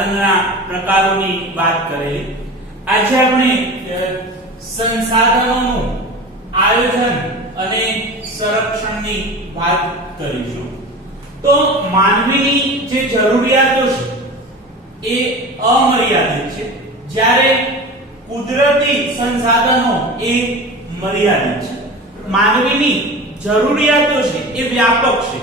સાધનના પ્રકારોની વાત કરેલી. આજે આપણે સંસાધનોનું આયોજન અને સંરક્ષણની વાત કરીશું. તો માનવીની જે જરૂરિયાતો છે એ અમર્યાદિત છે, જ્યારે કુદરતી સંસાધનો એ મર્યાદિત છે. માનવીની જરૂરિયાતો છે એ વ્યાપક છે.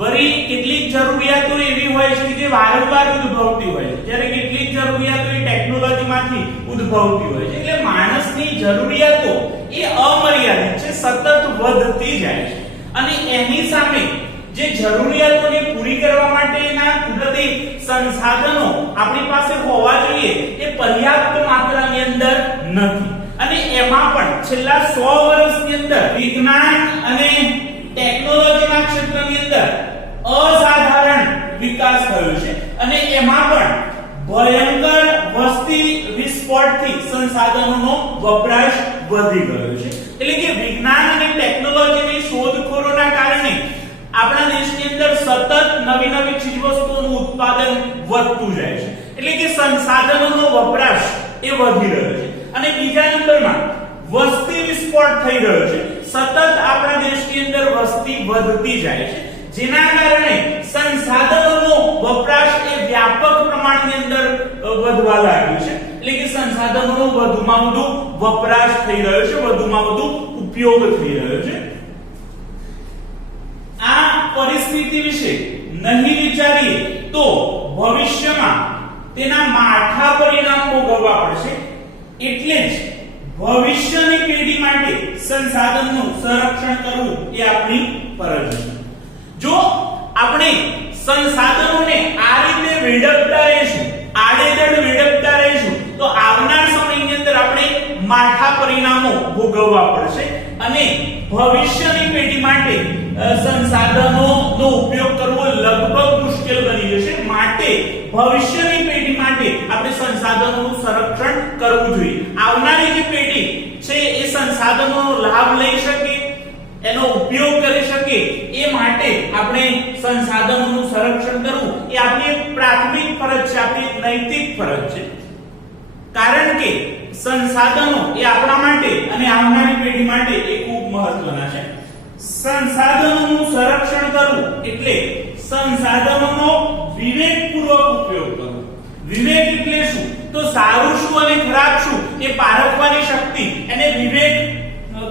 વળી કેટલીક જરૂરિયાતો એવી હોય છે જે વારંવાર ઉદ્ભવતી હોય છે, જ્યારે કેટલીક જરૂરિયાતો એ ટેકનોલોજીમાંથી ઉદ્ભવતી હોય છે. એટલે માણસની જરૂરિયાતો એ અમર્યાદિત છે, સતત વધતી જાય છે. અને એની સામે જે જરૂરિયાતોને પૂરી કરવા માટેના કુદરતી સંસાધનો આપણી પાસે હોવા જોઈએ એ પર્યાપ્ત માત્રાની અંદર નથી. અને એમાં પણ છેલ્લા 100 વર્ષની અંદર વિજ્ઞાન અને ટેકનોલોજીના ક્ષેત્રની અંદર અસાધારણ વિકાસ થયો છે. અને એમાં પણ ભયંકર વસ્તી વિસ્ફોટથી સંસાધનોનો વપરાશ વધી ગયો છે. એટલે કે વિજ્ઞાન અને ટેકનોલોજીની શોધખોળોના કારણે આપણા દેશની અંદર સતત નવી નવી ચીજવસ્તુઓનું ઉત્પાદન વધતું જાય છે. એટલે કે સંસાધનોનો વપરાશ એ વધી રહ્યો છે. અને બીજા નંબરમાં વસ્તી વિસ્ફોટ થઈ રહ્યો છે. સતત આપણા દેશની અંદર વસ્તી વધતી જાય છે, જેના કારણે સંસાધનોનો વપરાશ એ વ્યાપક પ્રમાણની અંદર વધવા લાગ્યો છે. એટલે કે સંસાધનોનો વધુમાં વધુ વપરાશ થઈ રહ્યો છે, વધુમાં વધુ ઉપયોગ થઈ રહ્યો છે. આ પરિસ્થિતિ વિશે નહીં વિચારીએ તો ભવિષ્યમાં તેના માઠા પરિણામ ભોગવવા પડશે. એટલે જ ભવિષ્યની પેઢી માટે સંસાધનનું સંરક્ષણ કરવું એ આપણી ફરજ છે. જો આપણે સંસાધનોને આ રીતે વેડફતા રહીશું, આડેધડ વેડફતા રહીશું, તો આવનાર સમયની અંદર આપણે માઠા પરિણામો ભોગવવા પડશે. અને ભવિષ્યની પેઢી માટે સંસાધનોનો ઉપયોગ કરવો લગભગ મુશ્કેલ બની જશે. માટે ભવિષ્યની પેઢી માટે આપણે સંસાધનોનું સંરક્ષણ કરવું જોઈએ. આવનારી જે પેઢી છે એ સંસાધનોનો લાભ લઈ શકે, એનો ઉપયોગ કરી શકે, એ માટે આપણે સંસાધનોનું સંરક્ષણ કરવું એ આપણી એક પ્રાથમિક ફરજ છે, આપણી એક નૈતિક ફરજ છે. કારણ કે સંસાધનો એ આપણા માટે અને આવનારી પેઢી માટે એ ખૂબ મહત્વના છે. સંસાધનોનું સંરક્ષણ કરવું એટલે સંસાધનોનો વિવેકપૂર્વક ઉપયોગ કરવો. વિવેક એટલે શું? તો સારું શું અને ખરાબ શું એ પારખવાની શક્તિ એને વિવેક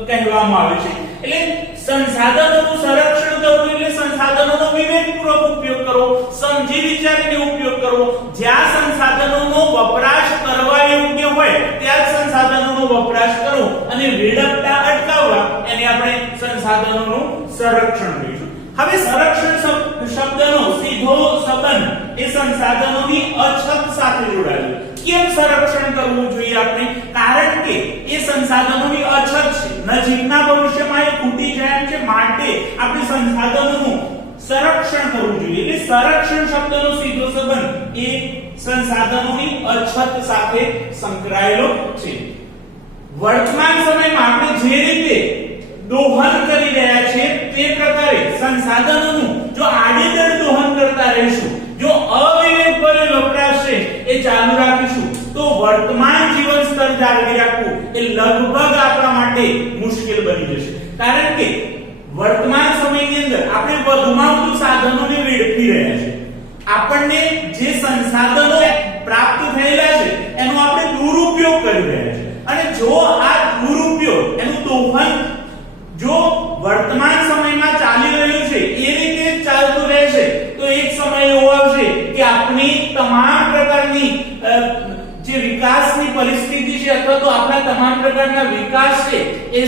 કહેવામાં આવે છે. એટલે સંસાધનોનું સંરક્ષણ કરવું એટલે સંસાધનોનો વિવેકપૂર્વક ઉપયોગ કરવો, સમજી વિચારીને ઉપયોગ કરવો. જ્યાં સંસાધનોનો વપરાશ કરવા યોગ્ય હોય ત્યાં સંસાધનોનો વપરાશ કરવો અને વેડફતા અટકાવવા એને આપણે સંસાધનોનું સંરક્ષણ કહીશું. હવે સંરક્ષણ શબ્દનો સીધો સંબંધ એ સંસાધનોની અછત સાથે જોડાયેલો. કેમ સંરક્ષણ કરવું જોઈએ આપણે? કારણ કે એ સંસાધનોની અછત છે, નજીકના ભવિષ્યમાં એ ખૂટી જાય છે. માટે આપણે સંસાધનોનું સંરક્ષણ કરવું જોઈએ. એટલે સંરક્ષણ શબ્દનો સીધો સંબંધ એ સંસાધનોની અછત સાથે સંકળાયેલો છે. વર્તમાન સમયમાં આપણે જે રીતે દોહન કરી રહ્યા છીએ તે પ્રકારે સંસાધનોનું જો આડેધડ દોહન કરતા રહીશું, જો અવિવેકભર્યો વપરાશ છે એ ચાલુ રાખીશું, તો વર્તમાન જીવન સ્તર જાળવી રાખવું એ લગભગ આપણા માટે મુશ્કેલ બની જશે. કારણ કે વર્તમાન સમયની અંદર આપણે વધુમાં વધુ સાધનોને વેડફી રહ્યા છીએ. આપણને જે સંસાધનો પ્રાપ્ત થયેલા છે એનો આપણે દુરુપયોગ કરી રહ્યા છીએ. અને જો આ દુરુપયોગ, એનું દોહન જો વર્તમાન સમયમાં ચાલી રહ્યું છે એ રીતે ચાલતું રહેશે તો એક સમય એવો આવશે કે આપણી તમામ પ્રકારની જે વિકાસની પરિસ્થિતિ છે અથવા તો આપણા તમામ પ્રકારના વિકાસ છે એ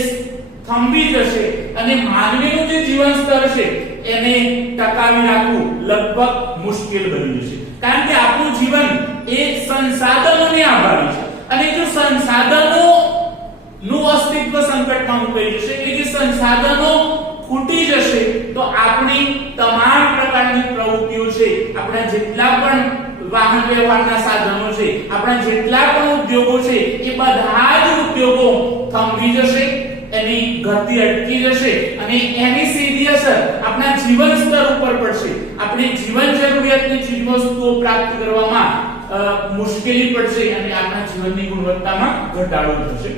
થંભી જશે અને માનવીનું જે જીવન સ્તર છે એને ટકાવી રાખવું લગભગ મુશ્કેલ બની જશે. કારણ કે આપણું જીવન એ સંસાધનોને આભારી છે. અને જો સંસાધનો નું અસ્તિત્વ સંકટમાં મુકાઈ જશે, એટલે કે સંસાધનો ખૂટી જશે, તો આપણી તમામ પ્રકારની પ્રવૃત્તિઓ છે, આપણા જેટલા પણ વાહન વ્યવહારના સાધનો છે, આપણા જેટલા પણ ઉદ્યોગો છે એ બધા જ ઉદ્યોગો થંભી જશે, એની ગતિ અટકી જશે અને એની સીધી અસર આપણા જીવન સ્તર ઉપર પડશે. આપણી જીવન જરૂરિયાતની ચીજવસ્તુઓ પ્રાપ્ત કરવામાં મુશ્કેલી પડશે અને આપણા જીવનની ગુણવત્તામાં ઘટાડો થશે.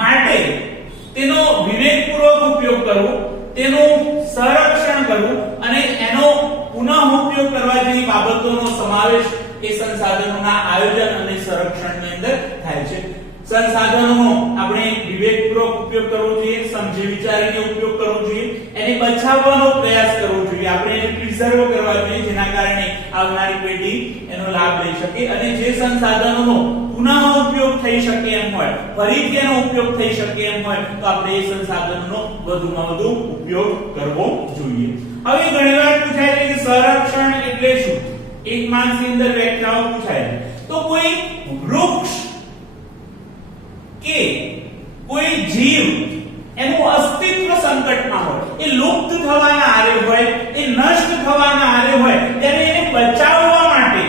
માટે તેનો વિવેકપૂર્વક ઉપયોગ કરવો, તેનું સંરક્ષણ કરવું અને એનો પુનઃ ઉપયોગ કરવા જેવી બાબતોનો સમાવેશ એ સંસાધનોના આયોજન અને સંરક્ષણની અંદર થાય છે. સંસાધનોનો આપણે વિવેકપૂર્વક ઉપયોગ કરવો જોઈએ, સમજી વિચારીને ઉપયોગ કરવો જોઈએ, એને બચાવવાનો પ્રયાસ કરવો જોઈએ, આપણે એને પ્રિઝર્વ કરવા જોઈએ જેના કારણે આવનારી પેઢી એનો લાભ લઈ શકે અને જે સંસાધનોનો પુનઃ ઉપયોગ થઈ શકે એમ હોય, ફરીથી એનો ઉપયોગ થઈ શકે એમ હોય તો આપણે એ સંસાધનોનો વધુમાં વધુ ઉપયોગ કરવો જોઈએ. હવે ઘણીવાર પૂછાય છે કે સંરક્ષણ એટલે શું? એક માર્ક્સની અંદર વ્યાખ્યાઓ પૂછાય છે. તો કોઈ વૃક્ષ કે કોઈ જીવ એનું અસ્તિત્વ સંકટમાં હોય, એ લુપ્ત થવાના આરે હોય, એ નષ્ટ થવાના આરે હોય ત્યારે એને બચાવવા માટે,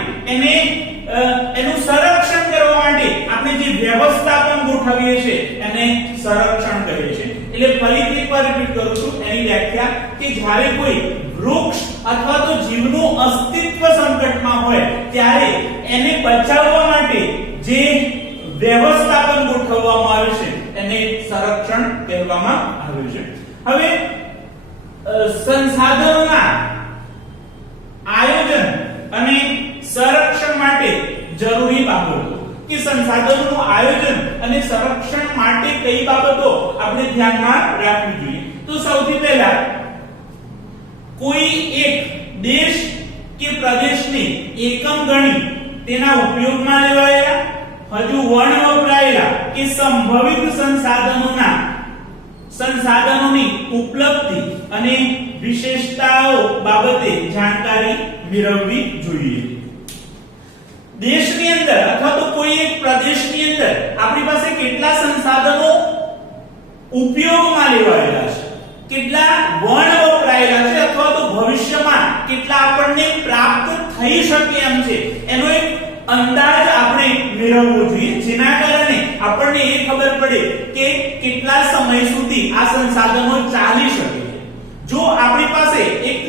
એનું સંરક્ષણ કરવા માટે આપણે જે વ્યવસ્થાપન ગોઠવીએ છીએ એને સંરક્ષણ કહીએ છીએ. એટલે ફરીથી એકવાર રિપીટ કરું છું એની વ્યાખ્યા કે જ્યારે કોઈ વૃક્ષ અથવા તો જીવનું અસ્તિત્વ સંકટમાં હોય ત્યારે એને બચાવવા માટે જે વ્યવસ્થાપન ગોઠવવામાં આવે છે એને સંરક્ષણ કહેવામાં આવે છે. હવે સંસાધનોના આયોજન અને સંરક્ષણ માટે જરૂરી બાબતો કે સંસાધનોનું આયોજન અને સંરક્ષણ માટે કઈ બાબતો આપણે ધ્યાનમાં રાખવી જોઈએ. તો સૌથી પહેલા કોઈ એક દેશ કે પ્રદેશની એકમ ગણી તેના ઉપયોગમાં લેવાયેલા, હજુ વણ વપરાયેલા કે સંભવિત સંસાધનોની ઉપલબ્ધિ અને વિશેષતાઓ બાબતે જાણકારી મેળવવી જોઈએ. દેશની અંદર અથવા તો કોઈ એક પ્રદેશની અંદર આપણી પાસે કેટલા સંસાધનો ઉપયોગમાં લેવાયેલા છે, કેટલા વણ વપરાયેલા છે અથવા તો ભવિષ્યમાં કેટલા આપણને પ્રાપ્ત થઈ શકે એમ છે એનો એક અંદાજ આપણે મેળવવો જોઈએ જેના કારણે આપણને એ ખબર પડે કે કેટલા સમય સુધી આ સંસાધનો ચાલી શકે છે. જો આપણી પાસે એક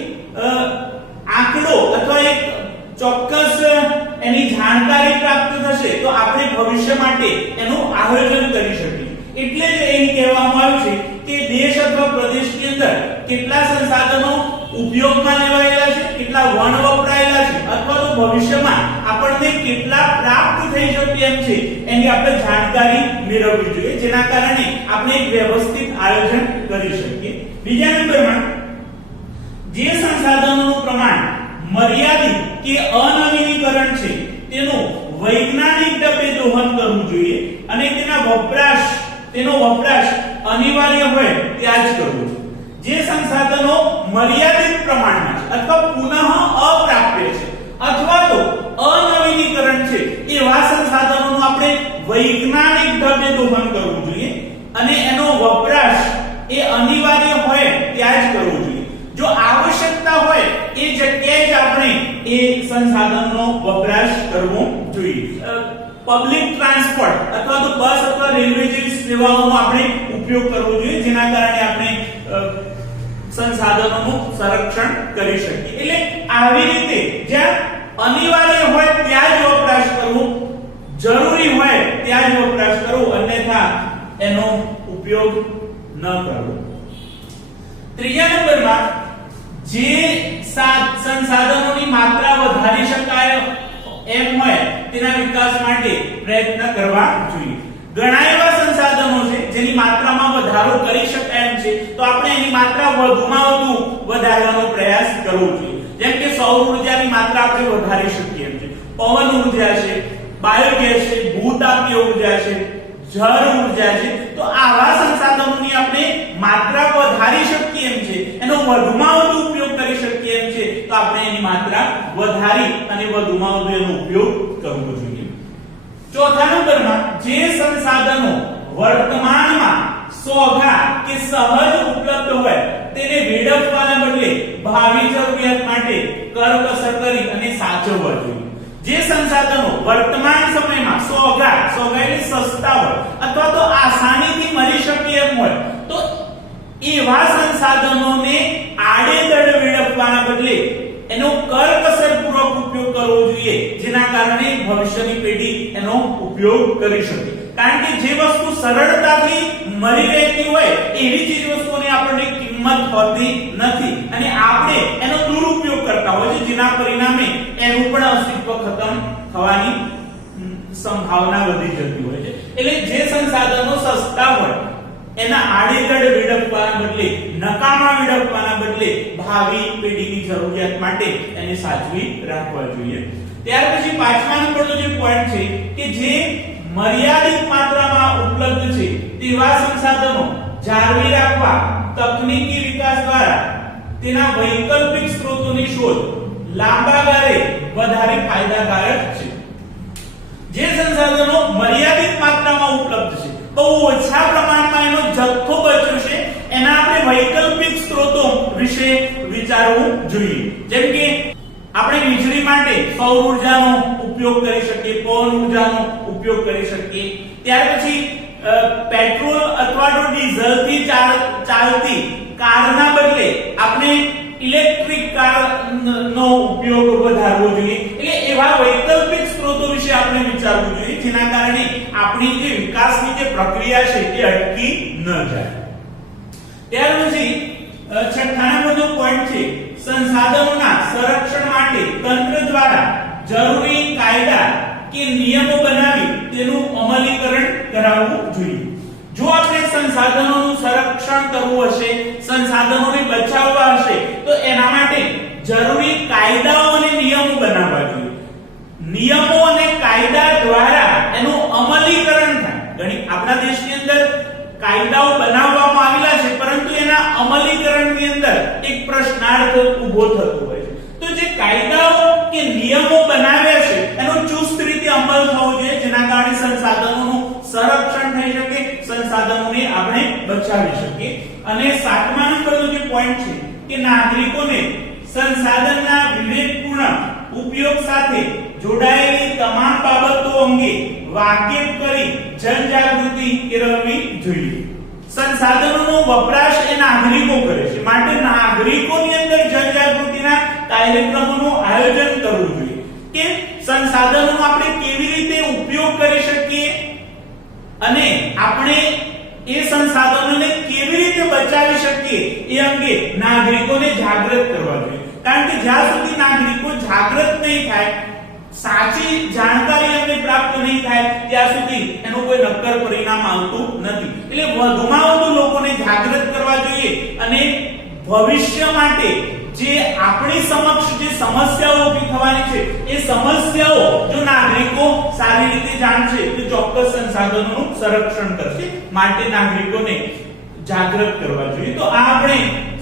આંકડો અથવા એક ચોક્કસ એની જાણકારી પ્રાપ્ત થશે તો આપણે ભવિષ્ય માટે એનું આયોજન કરી શકીએ. એટલે જ એ કહેવામાં આવ્યું છે કે દેશ અથવા પ્રદેશની અંદર કેટલા સંસાધનો ઉપયોગમાં લેવાયેલા છે, કેટલા વણ વપરાયેલા છે અથવા તો ભવિષ્યમાં આપણને કેટલા પ્રાપ્ત થઈ શકે એમ છે એની આપણે જાણકારી મેળવવી જોઈએ જેના કારણે આપણે એક વ્યવસ્થિત આયોજન કરી શકીએ. બીજા નંબરમાં જે સંસાધનોનું પ્રમાણ મર્યાદિત કે અનવીનીકરણ છે તેનું વૈજ્ઞાનિક ઢબે દોહન કરવું જોઈએ અને તેનો વપરાશ અનિવાર્ય હોય ત્યાં જ કરવો. જે સંસાધનો મર્યાદિત પ્રમાણમાં છે અથવા પુનઃ અપ્રાપ્ય છે અથવા તો અનવીનીકરણ છે એવા સંસાધનોનું આપણે વૈજ્ઞાનિક ઢબે દોહન કરવું જોઈએ અને એનો વપરાશ એ અનિવાર્ય હોય ત્યાં જ કરવો જોઈએ. જો આવશ્યકતા હોય એ જગ્યાએ જ આપણે એ સંસાધનનો વપરાશ કરવો જોઈએ. પબ્લિક ટ્રાન્સપોર્ટ અથવા તો બસ અથવા રેલવે જેવી સેવાઓનો આપણે ઉપયોગ કરવો જોઈએ જેના કારણે આપણે સંસાધનોનું સંરક્ષણ કરી શકીએ. એટલે આવી રીતે જ્યાં અનિવાર્ય હોય ત્યાં જ વપરાશ કરવો, જરૂરી હોય ત્યાં જ વપરાશ કરવો, અન્યથા એનો ઉપયોગ ન કરવો. ત્રીજા નંબરમાં જે સંસાધનોની માત્રા વધારી શકાય એમ હોય તેના વિકાસ માટે પ્રયત્ન કરવા જોઈએ. ઘણા એવા સંસાધનો છે જેની માત્રામાં વધારો કરી શકાય એમ છે તો આપણે એની માત્રા વધુમાં વધુ વધારવાનો પ્રયાસ કરવો જોઈએ. જેમ કે સૌર ઉર્જાની માત્રા આપણે વધારી શકીએ એમ છે, પવન ઉર્જા છે, બાયોગેસ છે, ભૂતાપીય ઉર્જા છે, જળ ઉર્જા છે. તો આવા સંસાધનોની આપણે માત્રા વધારી શકીએ એમ છે, એનો વધુમાં વધુ ઉપયોગ કરી શકીએ એમ છે તો આપણે એની માત્રા વધારી અને વધુમાં વધુ એનો ઉપયોગ કરવો જોઈએ. ચોથા નંબરમાં જે સંસાધનો વર્તમાનમાં સોગા કે સહજ ઉપલબ્ધ હોય તેને વેડફવાના બદલે ભાવિ જરૂરિયાત માટે કરકસર કરી અને સાચવવા જોઈએ. જે સંસાધનો વર્તમાન સમયમાં સોગા એટલે સસ્તા હોય અથવા તો આસાનીથી મળી શકે એમ હોય તો એવા સંસાધનોને આડેધડ વેડફવાના બદલે એનો કરકસરપૂર્વક વિવેકપૂર્વક ઉપયોગ કરવો જોઈએ, જેના કારણે ભવિષ્યની પેઢી એનો ઉપયોગ કરી શકે. કારણ કે જે વસ્તુ સરળતાથી મળી રહેતી હોય એવી ચીજ વસ્તુઓની આપણને કિંમત હોતી નથી અને આપણે એનો દુરુપયોગ કરતા હોય છે, જેના પરિણામે એનું પણ અસ્તિત્વ ખતમ થવાની સંભાવના વધી જતી હોય છે. એટલે જે સંસાધનો સસ્તા હોય એના આડેધડ વેડફવાના બદલે, નકામા વેડફવાના બદલે ભાવિ પેઢીની જરૂરિયાત માટે એને સાચવી રાખવા જોઈએ. ત્યાર પછી 5મા નંબરનો જે પોઈન્ટ છે કે જે મર્યાદિત માત્રામાં ઉપલબ્ધ છે તેવા સંસાધનો જાળવી રાખવા તકનીકી વિકાસ દ્વારા તેના વૈકલ્પિક સ્ત્રોતોની શોધ લાંબા ગાળે વધારે ફાયદાકારક છે. જે સંસાધનો મર્યાદિત માત્રામાં ઉપલબ્ધ છે, બહુ ઓછા પ્રમાણમાં એનો જથ્થો બચ્યો છે, એના આપણે વૈકલ્પિક સ્ત્રોતો વિશે વિચારવું જોઈએ. જેમ કે આપણે વીજળી માટે સૌર ઉર્જાનો ઉપયોગ કરી શકીએ, પવન ઉર્જાનો ઉપયોગ કરી શકીએ. ત્યાર પછી પેટ્રોલ અથવા તો ડીઝલથી ચાલતી કારના બદલે આપણે ઇલેક્ટ્રિક કારનો ઉપયોગ વધારવો જોઈએ. એટલે એવા વૈકલ્પિક સ્ત્રોતો વિશે આપણે વિચારવું જોઈએ, જેના કારણે આપણી જે વિકાસની જે પ્રક્રિયા છે એ અટકી ન જાય. ત્યાર પછી 6થા નંબરનો પોઈન્ટ છે સંસાધનોના સંરક્ષણ માટે તંત્ર દ્વારા જરૂરી કાયદા કે નિયમો બનાવી તેનું અમલીકરણ કરાવવું જોઈએ. જો આપણે સંસાધનોનું સંરક્ષણ કરવું હશે, સંસાધનોને બચાવવા હશે, તો એના માટે જરૂરી કાયદાઓ અને નિયમો બનાવવા જોઈએ. નિયમો અને કાયદા દ્વારા એનું અમલીકરણ થાય. ઘણી આપણા દેશની અંદર કાયદાઓ બનાવવામાં આવેલા છે, પરંતુ એના અમલીકરણની અંદર એક પ્રશ્નાર્થ ઊભો થતો હોય છે. તો જે કાયદાઓ કે નિયમો બનાવ્યા છે એનો ચુસ્ત રીતે અમલ થવો જોઈએ, જેના કારણે સંસાધનોનું સંરક્ષણ થઈ શકે, સંસાધનોને આપણે બચાવી શકીએ. અને 7મા નંબરનો જે પોઈન્ટ છે કે નાગરિકોને સંસાધનના વિવેકપૂર્ણ ઉપયોગ સાથે જોડાયેલી તમામ બાબતો અંગે વાકેફ કરી જનજાગૃતિ કેળવવી જોઈએ. સંસાધનોનો વપરાશ એ નાગરિકો કરે છે, માટે નાગરિકોની અંદર જનજાગૃતિના કાર્યક્રમોનું આયોજન કરવું જોઈએ કે સંસાધનોનો આપણે કેવી રીતે ઉપયોગ કરી શકીએ અને આપણે એ સંસાધનોને કેવી રીતે બચાવી શકીએ એ અંગે નાગરિકોને જાગૃત કરવા જોઈએ. કારણ કે જ્યાં સુધી નાગરિકો જાગૃત નહીં થાય, સાચી જાણકારી એમને પ્રાપ્ત નહીં થાય, ત્યાં સુધી એનું કોઈ નક્કર પરિણામ આવતું નથી. એટલે વધુમાં વધુ લોકોને જાગૃત કરવા જોઈએ અને ભવિષ્ય માટે જે આપણી સમક્ષ જે સમસ્યાઓ ઊભી થવાની છે એ સમસ્યાઓ જો નાગરિકો સારી રીતે જાણશે તો ચોક્કસ સંસાધનોનું સંરક્ષણ કરશે. માટે નાગરિકોને જાગૃત કરવા જોઈએ. તો આ આપણે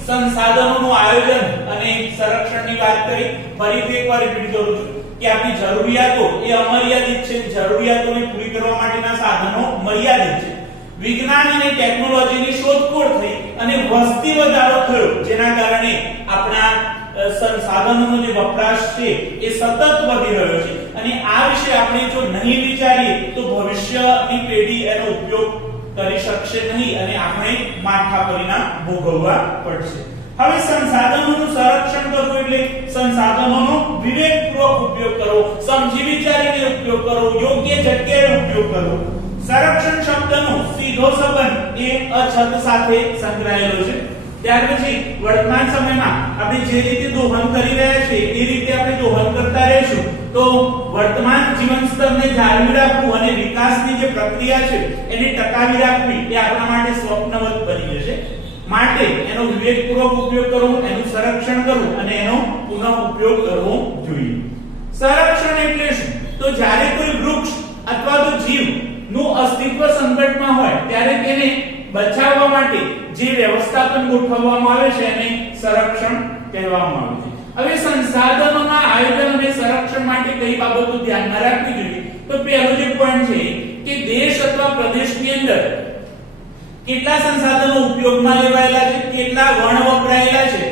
સંસાધનોનું આયોજન અને સંરક્ષણની વાત કરી. ફરીથી એકવાર રિપીટ કરું છું કે આપણી જરૂરિયાતો એ અમર્યાદિત છે, જરૂરિયાતોને પૂરી કરવા માટેના સાધનો મર્યાદિત છે. વિજ્ઞાન અને ટેકનોલોજીની શોધખોળ થઈ અને વસ્તી વધારો થયો, જેના કારણે આપણા સંસાધનોનો જે વપરાશ છે એ સતત વધી રહ્યો છે અને આ વિશે આપણે જો નહીં વિચારીએ તો ભવિષ્યની પેઢી એનો ઉપયોગ કરી શકશે નહીં અને આપણે માઠા પરિણામ ભોગવવા પડશે. હવે સંસાધનોનું સંરક્ષણ કરવું એટલે સંસાધનોનો વિવેકપૂર્વક ઉપયોગ કરવો, સમજી વિચારીને ઉપયોગ કરવો, યોગ્ય જગ્યાએ ઉપયોગ કરવો. સંરક્ષણ શબ્દનો સીધો સંબંધ એ અછત સાથે સંકળાયેલો છે. ત્યાર પછી વર્તમાન સમયમાં આપણે જે રીતે દોહન કરી રહ્યા છીએ એ રીતે આપણે દોહન કરતા રહીશું તો વર્તમાન જીવન સ્તરને જાળવી રાખવું અને વિકાસની જે પ્રક્રિયા છે એને ટકાવી રાખવી એ આપણા માટે સ્વપ્નવત બની જશે. માટે એનો વિવેકપૂર્વક ઉપયોગ કરવો, એનું સંરક્ષણ કરવું અને એનો પુનઃ ઉપયોગ કરવો જોઈએ. સંરક્ષણ એટલે શું? તો જ્યારે કોઈ વૃક્ષ અથવા તો જીવ નું અસ્તિત્વ સંકટમાં હોય ત્યારે તેને બચાવવા માટે જે વ્યવસ્થાપન ગોઠવવામાં આવે છે એને સંરક્ષણ કહેવામાં આવે છે. હવે સંસાધનોના આયોજન અને સંરક્ષણ માટે કઈ બાબતો ધ્યાનમાં રાખવી જોઈએ? તો પહેલો જે પોઈન્ટ છે કે દેશ અથવા પ્રદેશની અંદર કેટલા સંસાધનો ઉપયોગમાં લેવાયેલા છે, કેટલા વણ વપરાયેલા છે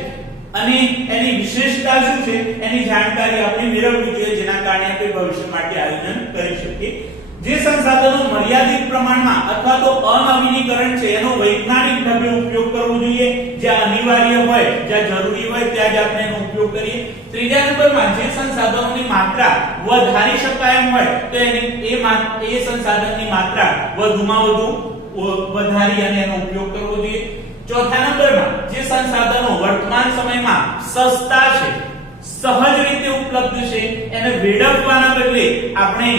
અને એની વિશેષતા શું છે એની જાણકારી આપણે મેળવવી જોઈએ, જેના કારણે આપણે ભવિષ્ય માટે આયોજન કરી શકીએ. જે સંસાધનો મર્યાદિત પ્રમાણમાં અથવા તો અનવીનીકરણ છે એનો વૈજ્ઞાનિક ઢબે ઉપયોગ કરવો જોઈએ, જ્યાં અનિવાર્ય હોય જ્યાં જરૂરી હોય ત્યાં જ આપણે એનો ઉપયોગ કરીએ. ત્રીજા નંબરમાં જે સંસાધનોની માત્રા વધારી શકાય એમ હોય તો એ સંસાધનની માત્રા વધુમાં વધુ વધારી અને એનો ઉપયોગ કરવો જોઈએ. ચોથા નંબરમાં જે સંસાધનો વર્તમાન સમયમાં સસ્તા છે, સહજ રીતે ઉપલબ્ધ છે, એને વેડફવાના બદલે આપણે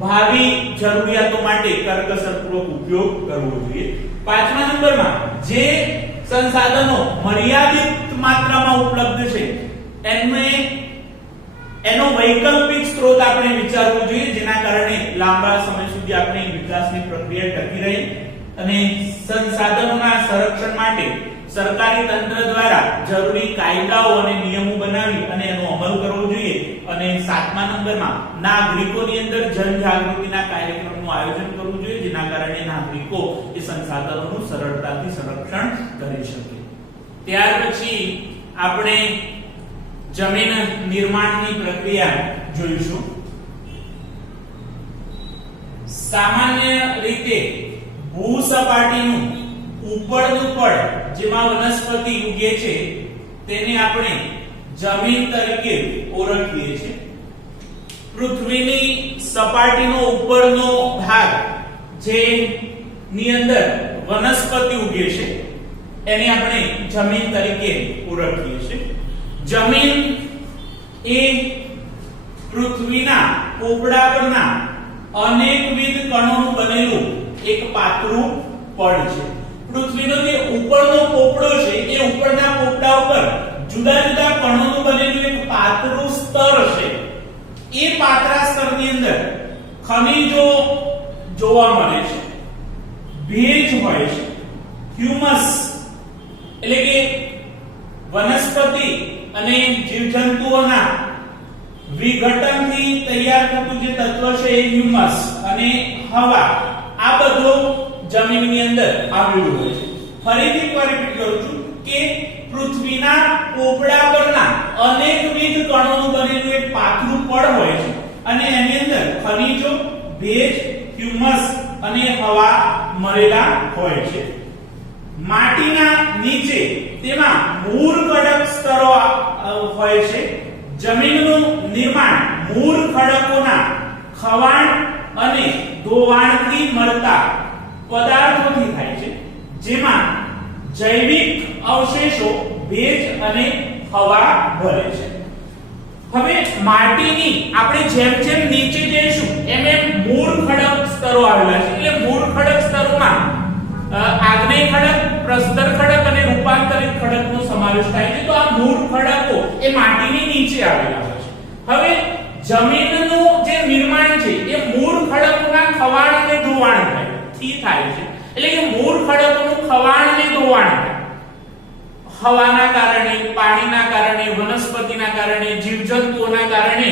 ભાવિ જરૂરિયાતો માટે કરકસરપૂર્વક ઉપયોગ કરવો જોઈએ. પાંચમા નંબરમાં જે સંસાધનો મર્યાદિત માત્રામાં ઉપલબ્ધ છે એનો વૈકલ્પિક સ્ત્રોત આપણે વિચારવો જોઈએ, જેના કારણે લાંબા સમય સુધી આપણી વિકાસની પ્રક્રિયા ટકી રહે. અને સંસાધનોના સંરક્ષણ માટે સરકારી તંત્ર દ્વારા જરૂરી કાયદાઓ અને નિયમો બનાવી અને એનો અમલ કરવો જોઈએ. અને સાતમા નંબરમાં નાગરિકોની અંદર જનજાગૃતિના કાર્યક્રમનું આયોજન કરવું જોઈએ, જેના કારણે નાગરિકો એ સંસાધનોનું સરળતાથી સંરક્ષણ કરી શકે. ત્યાર પછી આપણે જમીન નિર્માણની પ્રક્રિયા જોઈશું. સામાન્ય રીતે ભૂસપાટીનું ઉપરનું પડ જેમાં વનસ્પતિ ઉગે છે તેને આપણે જમીન તરીકે ઓળખીએ છીએ. પૃથ્વીની સપાટીનો ઉપરનો ભાગ જેની અંદર વનસ્પતિ ઉગે છે એને આપણે જમીન તરીકે ઓળખીએ છીએ. જમીન એ પૃથ્વીના પોપડા પરના અનેકવિધ કણોનું બનેલું એક પાતળું પડ છે. પૃથ્વીનો જે ઉપરનો પોપડો છે એ ઉપરના પોપડા ઉપર જુદા જુદા કણોનું બનેલું એક પાતળું સ્તર છે. એ પાતળા સ્તરની અંદર ખનિજો જોવા મળે છે, ભેજ હોય છે, હ્યુમસ એટલે કે વનસ્પતિ અને જીવજંતુઓના વિઘટનથી તૈયાર થતું જે તત્વ છે એ હ્યુમસ અને હવા, આ બધું જમીનની અંદર આવેલું હોય છે. ફરીથી એકવાર રિપીટ કરું છું કે પૃથ્વીના પોપડા પરના અનેકવિધ કણોનું બનેલું એક પાતળું પડ હોય છે અને એની અંદર ખનિજો, ભેજ, હ્યુમસ અને હવા મળેલા હોય છે. માટીના નીચે તેમાં મૂળ કડક સ્તરો હોય છે. જમીનનું નિર્માણ મૂળ ખડકોના ખવાણ અને ધોવાણથી મળતા પદાર્થોથી થાય છે, જેમાં જૈવિક અવશેષો, ભેજ અને હવા ભરે છે. હવે માટીની આપણે જેમ જેમ નીચે જઈશું એમ એમ મૂળ ખડક સ્તરો આવેલા છે. એટલે મૂળ ખડક સ્તરોમાં આગ્નેય ખડક, પ્રસ્તર ખડક અને રૂપાંતરિત ખડકનો સમાવેશ થાય છે. તો આ મૂળ ખડકો એ માટીની નીચે આવેલા હોય છે. હવે જમીનનું જે નિર્માણ છે એ મૂળ ખડકોના ખવાણ અને ધોવાણ થાય છે. એટલે કે મૂળ ખડકોનું ખવાણ અને ધોવાણ હવાના કારણે, પાણીના કારણે, વનસ્પતિના કારણે, જીવજંતુઓના કારણે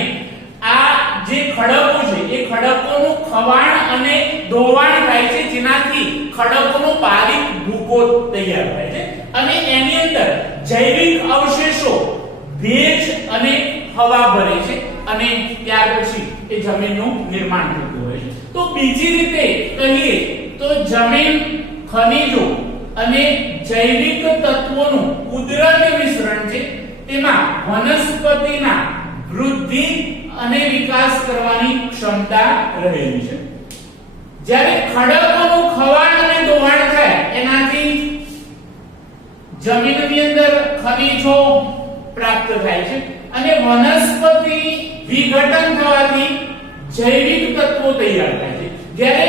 આ જે ખડકો છે એ ખડકોનું ખવાણ અને ધોવાણ થાય છે, જેનાથી ખડકોનો બારીક ભૂકો તૈયાર થાય છે અને એની અંદર જૈવિક અવશેષો, ભેજ અને હવા ભરે છે અને ત્યાર પછી એ જમીનનું નિર્માણ થતું હોય છે. તો બીજી રીતે કહીએ તો જમીન ખનિજો અને જૈવિક તત્વોનું કુદરતી મિશ્રણ છે. તેમાં વનસ્પતિના વૃદ્ધિ અને વિકાસ કરવાની ક્ષમતા રહેલી છે. જ્યારે ખડકોનું ખવાણ અને ધોવાણ થાય એનાથી જમીનની અંદર ખનિજો પ્રાપ્ત થાય છે અને વનસ્પતિ વિઘટન થવાથી જૈવિક તત્વો તૈયાર થાય છે. જ્યારે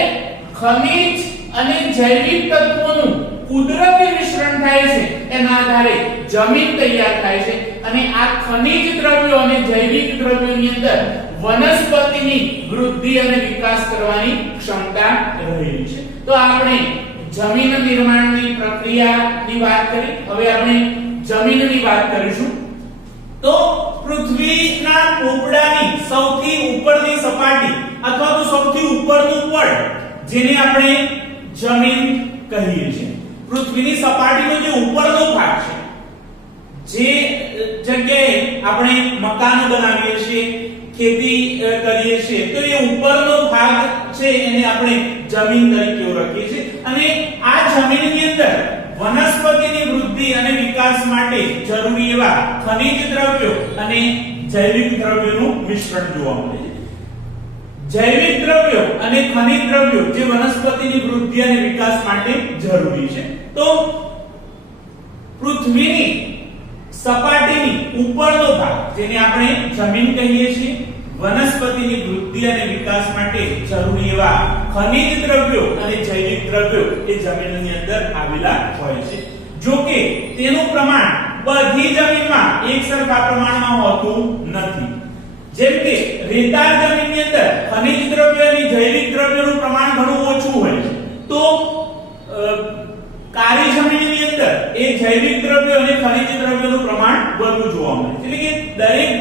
ખનિજ અને જૈવિક તત્વોનું કુદરતી મિશ્રણ થાય છે એના આધારે જમીન તૈયાર થાય છે અને આ ખનિજ દ્રવ્યો અને જૈવિક દ્રવ્યોની અંદર વનસ્પતિની વૃદ્ધિ અને વિકાસ કરવાની ક્ષમતા રહેલી છે. તો આપણે જમીન નિર્માણની પ્રક્રિયાની વાત કરી. હવે આપણે જમીનની વાત કરીશું. તો પૃથ્વીના પોપડાની સૌથી ઉપરની સપાટી અથવા તો સૌથી ઉપરનું પડ જેને આપણે જમીન કહીએ છીએ. પૃથ્વીની સપાટીનો જે ઉપરનો ભાગ છે, જે જગ્યાએ આપણે મકાન બનાવીએ છીએ, ખેતી કરીએ છીએ તો એ ઉપરનો ભાગ છે એને આપણે જમીન તરીકે ઓળખીએ છીએ અને આ જમીનની અંદર વનસ્પતિની વૃદ્ધિ અને વિકાસ માટે જરૂરી એવા ખનિજ દ્રવ્યો અને જૈવિક દ્રવ્યોનું મિશ્રણ જોવા મળે છે. જૈવિક દ્રવ્યો અને ખનિજ દ્રવ્યો જે વનસ્પતિની વૃદ્ધિ અને વિકાસ માટે જરૂરી છે. તો પૃથ્વીની સપાટીની ઉપરનો ભાગ જેને આપણે જમીન કહીએ છીએ વનસ્પતિની વૃદ્ધિ અને વિકાસ માટે જરૂરી એવા ખનિજ દ્રવ્યો અને જૈવિક દ્રવ્યો એ જમીનની અંદર આવેલા હોય છે. જો કે તેનું પ્રમાણ બધી જમીનમાં એકસરખા પ્રમાણમાં હોતું નથી. જેમ કે રેતાળ જમીનની અંદર ખનિજ દ્રવ્યો અને જૈવિક દ્રવ્યોનું પ્રમાણ ઘણું ઓછું હોય છે તો કાળી જમીનની અંદર એ જૈવિક દ્રવ્યો અને ખનિજ દ્રવ્યોનું પ્રમાણ વધુ જોવા મળે છે. એટલે કે દરેક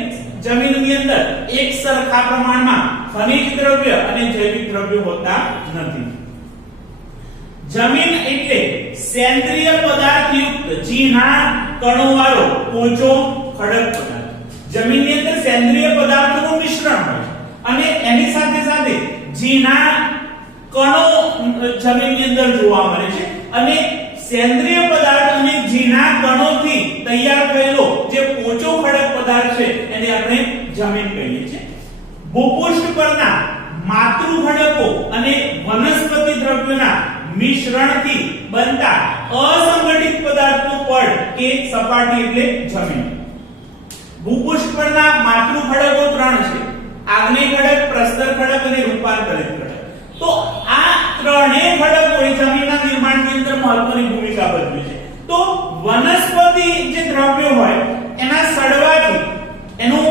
જમીનની અંદર એક સરખા પ્રમાણમાં ખનિજ દ્રવ્ય અને જૈવિક દ્રવ્યો હોતા નથી. જમીન એટલે સેન્દ્રિય પદાર્થયુક્ત ઝીણા કણોવાળો પોચો ખડક પદાર્થ. જમીનની અંદર સેન્દ્રિય પદાર્થોનું મિશ્રણ હોય છે અને એની સાથે સાથે ઝીણા કણો જમીનની અંદર જોવા મળે છે અને સેન્દ્રિય પદાર્થ અને ઝીણા કણોથી તૈયાર થયેલો જે પોચો ખડક પદાર્થ છે એને આપણે જમીન કહીએ છીએ. ભૂપૃષ્ઠ પરના માતૃ ખડકો અને વનસ્પતિ દ્રવ્યોના મિશ્રણથી બનતા અસંગઠિત પદાર્થનું પડ કે સપાટી એટલે જમીન. ભૂપૃષ્ઠ પરના માતૃ ખડકો ત્રણ છે: આગ્નેય ખડક, પ્રસ્તર ખડક અને રૂપાંતરિત ખડક. તો આ ત્રણેય ખડકો એ જમીનના નિર્માણની અંદર મહત્વની ભૂમિકા ભજવે છે. તો વનસ્પતિ જે દ્રવ્યો હોય એના સડવાથી એનું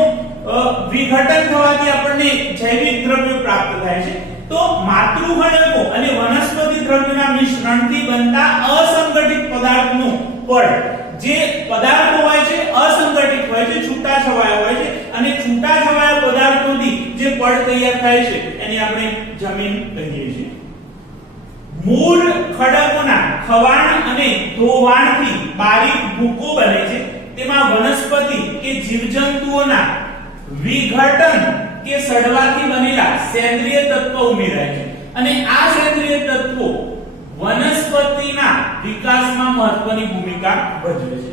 વિઘટન થવાથી આપણને જૈવિક દ્રવ્યો પ્રાપ્ત થાય છે. તો માતૃ ખડકો અને વનસ્પતિ દ્રવ્યોના મિશ્રણથી બનતા અસંગઠિત પદાર્થનું પડ, જે પદાર્થો હોય છે અસંગઠિત હોય છે, છૂટાછવાયા હોય છે અને છૂટાછવાયા પદાર્થોથી જે પડ તૈયાર થાય છે એને આપણે જમીન કહીએ છીએ. મૂળ ખડકોના ખવાણ અને ધોવાણથી બારીક ભૂકો બને છે. તેમાં વનસ્પતિ કે જીવજંતુઓના વિઘટન કે સડવાથી બનેલા સેન્દ્રિય તત્વો ઉમેરાય છે અને આ સેન્દ્રિય તત્વો વનસ્પતિના વિકાસમાં મહત્વની ભૂમિકા ભજવે છે.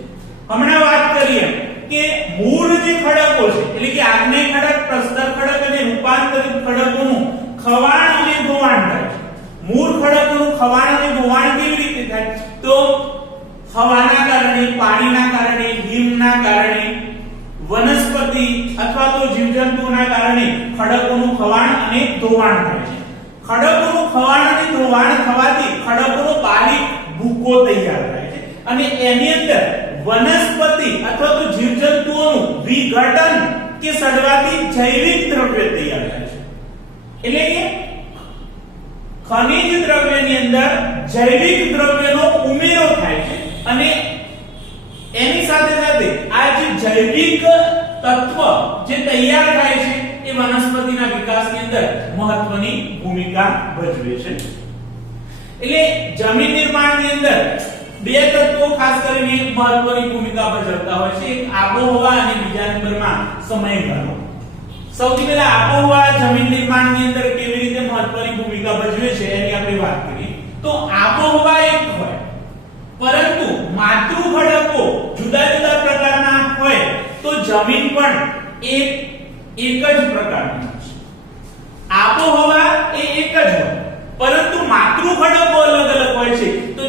હમણાં વાત કરીએ કે મૂળ જે ખડકો છે એટલે કે આગ્નેય ખડક, પ્રસ્તર ખડક અને રૂપાંતરિત ખડકોનું ખવાણ અને ધોવાણ થાય છે. મૂળ ખડકોનું ખવાણ અને ધોવાણ કેવી રીતે થાય? તો હવાના કારણે, પાણીના કારણે, હિમના કારણે, વનસ્પતિ અથવા તો જીવજંતુઓના કારણે ખડકોનું ખવાણ અને ધોવાણ થાય છે. ખડકોનું ખવાણ અને ધોવાણ થવાથી ખડકોનો બારીક ભૂકો તૈયાર થાય છે અને એની અંદર વનસ્પતિ અથવા તો જીવજંતુઓનું વિઘટન કે સડવાથી જૈવિક દ્રવ્ય તૈયાર થાય છે. એટલે કે ખનિજ દ્રવ્યની અંદર જૈવિક દ્રવ્યનો ઉમેરો થાય છે અને એની સાથે સાથે આ જે જૈવિક તત્વ જે તૈયાર થાય છે એ વનસ્પતિના વિકાસની અંદર મહત્વની ભૂમિકા ભજવે છે. એટલે જમીન નિર્માણની અંદર બે તત્વો ખાસ કરીને મહત્વની ભૂમિકા ભજવતા હોય છે: એક આબોહવા અને બીજા નંબરમાં સમયગાળો. સૌથી પહેલા આબોહવા જમીન નિર્માણની અંદર કેવી રીતે મહત્વની ભૂમિકા ભજવે છે એની આપણે વાત કરીએ. તો આબોહવા એક હોય પરંતુ માતૃ ખડકો જુદા જુદા પ્રકારના હોય તો જમીન પણ એક જ પ્રકારની છે. આબોહવા એ એક જ હોય પરંતુ માતૃ ખડકો અલગ અલગ હોય છે તો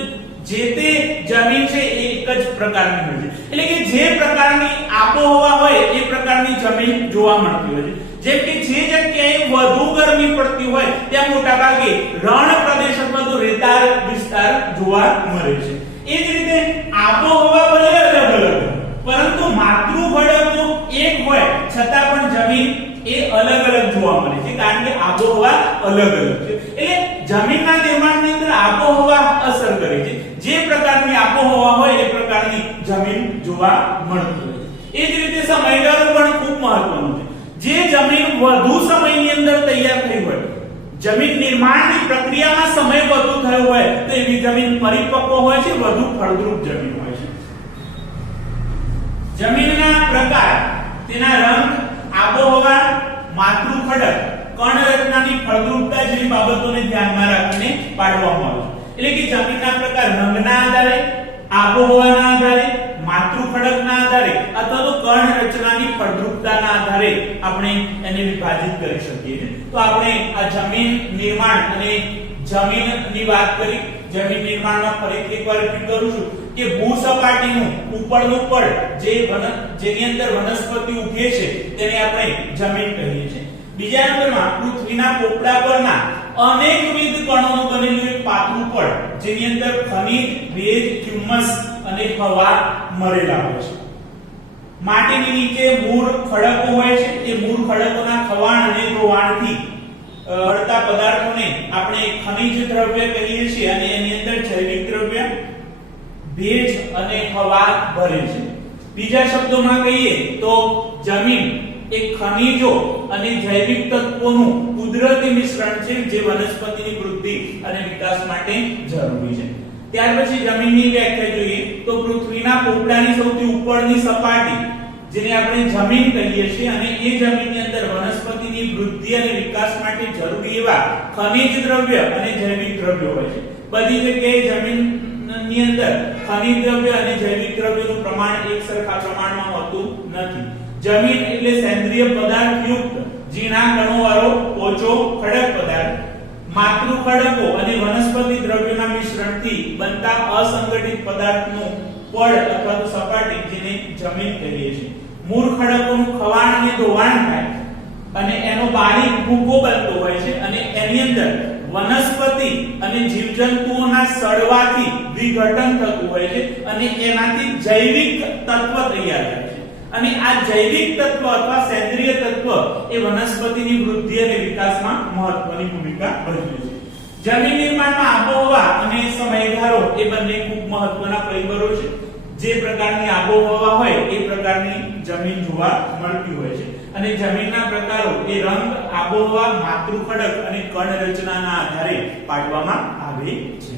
જે તે જમીન છે એ એક જ પ્રકારની હોય છે. એટલે કે જે પ્રકારની આબોહવા હોય એ પ્રકારની જમીન જોવા મળતી હોય છે. જેમ કે જે જગ્યાએ વધુ ગરમી પડતી હોય ત્યાં મોટા ભાગે રણ પ્રદેશ અથવા તો રેતાળ વિસ્તાર જોવા મળે છે. એ જ રીતે આબોહવા ભલે અલગ અલગ પરંતુ માતૃ ખડકો એક હોય છતાં પણ જમીન એ અલગ અલગ જોવા મળે છે કારણ કે આબોહવા અલગ અલગ છે. એટલે જમીનના નિર્માણની અંદર આબોહવા અસર કરે છે. જે પ્રકારની આબોહવા હોય એ પ્રકારની જમીન જોવા મળતી હોય છે. એ જ રીતે સમયગાળો પણ ખૂબ મહત્વનો છે. જે જમીન વધુ સમયની અંદર તૈયાર થઈ હોય, જમીન નિર્માણની પ્રક્રિયામાં સમય વધુ થયો હોય તો એવી જમીન પરિપક્વ હોય છે, વધુ ફળદ્રુપ જમીન હોય છે. જમીનના પ્રકાર, તેના રંગ, આબોહવા, માતૃખડક, કણ રચનાની ફળદ્રુપતા જેવી બાબતોને ધ્યાનમાં રાખીને પાડવામાં આવે છે. એટલે કે જમીનના પ્રકાર રંગના આધારે, આબોહવાના આધારે, માતૃખડકના આધારે અથવા તો કણ રચનાની ફળદ્રુપતાના આધારે આપણે એને વિભાજિત કરી શકીએ છીએ. તો આપણે આ જમીન નિર્માણ અને જમીનની વાત કરી. જમીન નિર્માણમાં ફરીથી એકવાર રિપીટ કરું છું કે ભૂસપાટીનું ઉપરનું પડ જેની અંદર વનસ્પતિ ઉગે છે તેને આપણે જમીન કહીએ છીએ. બીજા નંબરમાં પૃથ્વીના પોપડા પરના અનેકવિધ કણોનું બનેલું એક પાતળું પડ જેની અંદર ખનિજ, ભેજ, હ્યુમસ અને હવા મળેલા હોય છે. માટીની નીચે મૂળ ખડકો હોય છે. એ મૂળ ખડકોના ખવાણ અને ધોવાણથી મળતા પદાર્થોને આપણે ખનિજ દ્રવ્ય કહીએ છીએ અને એની અંદર જૈવિક દ્રવ્ય, ભેજ અને હવા ભરે છે. બીજા શબ્દોમાં કહીએ તો જમીન એ ખનિજો અને જૈવિક તત્વોનું કુદરતી મિશ્રણ છે જે વનસ્પતિની વૃદ્ધિ અને વિકાસ માટે જરૂરી છે. ત્યાર પછી જમીનની વ્યાખ્યા જોઈએ તો પૃથ્વીના પોપડાની સૌથી ઉપરની સપાટી જેને આપણે જમીન કહીએ છીએ અને એ જમીનની અંદર વનસ્પતિની વૃદ્ધિ અને વિકાસ માટે જરૂરી એવા ખનિજ દ્રવ્ય અને જૈવિક દ્રવ્યો હોય છે. બધી જગ્યાએ જમીનની અંદર ખનિજ દ્રવ્ય અને જૈવિક દ્રવ્યનું પ્રમાણ એકસરખા પ્રમાણમાં હોતું નથી. જમીન એટલે સેન્દ્રિય પદાર્થયુક્ત ઝીણા કણોવાળો પોચો ખડક પદાર્થ. માતૃખડકો અને વનસ્પતિ દ્રવ્યોના મિશ્રણથી બનતા અસંગઠિત પદાર્થનું પડ અથવા તો સપાટી જેને જમીન કહીએ છીએ. મૂળ ખડકોનું ખવાણ અને ધોવાણ થાય અને એનો બારીક ભૂકો બનતો હોય છે અને એની અંદર વનસ્પતિ અને જીવજંતુઓના સડવાથી વિઘટન થતું હોય છે અને એનાથી જૈવિક તત્વ તૈયાર થાય છે. અને આ જૈવિક તત્વ અથવા સેન્દ્રિય તત્વ એ વનસ્પતિની વૃદ્ધિ અને વિકાસમાં મહત્વની ભૂમિકા ભજવે છે. જમીન નિર્માણમાં આબોહવા અને સમયગાળો એ બંને ખૂબ મહત્વના પરિબળો છે. જે પ્રકારની આબોહવા હોય એ પ્રકારની જમીન જોવા મળતી હોય છે અને જમીનના પ્રકારો એ રંગ, આબોહવા, માતૃખડક અને કણ રચનાના આધારે પાડવામાં આવે છે.